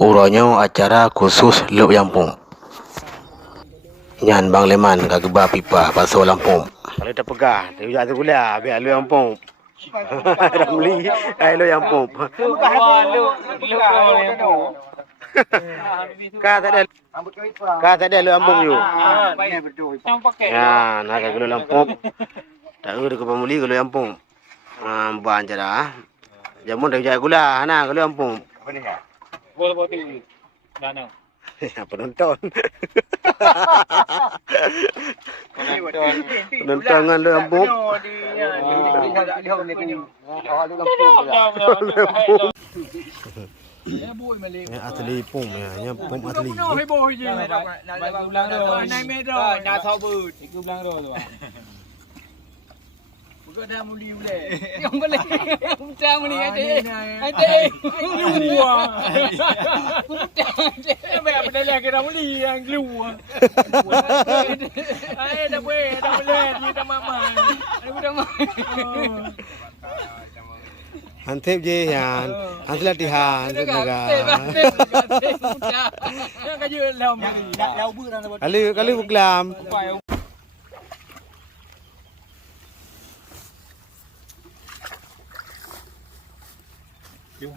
Uronyo acara khusus Luk Yampung. Nyan Bang Leman kageba pipa paso Lampung. Kalau dah pegah, dia ujak tu gula biar Luk Yampung. Ramli, Luk Yampung. Kata dia Luk Yampung you. Ya, nak ke Luk Yampung. Tak ada ke pemuli ke Luk Yampung. Ban cara. Jamun dah ujak gula, ana ke Luk Yampung. Apa ni? Bola putih. Mana? Penonton. Penonton dengan Luk Yampung. Atli pum ya, pum atli. Naik metro, nak sabut. Ikut belang roh tu. Bukan dah muli boleh. Yang boleh. Dah muli ada. Ada. Luar. Apa dah lagi dah muli yang keluar. Dah boleh, dia dah mama. Aku dah mama. Hantip je yan. Hantip latihan tu juga. Yang kaji lam. Lau bu dah. Kali buklam. Đúng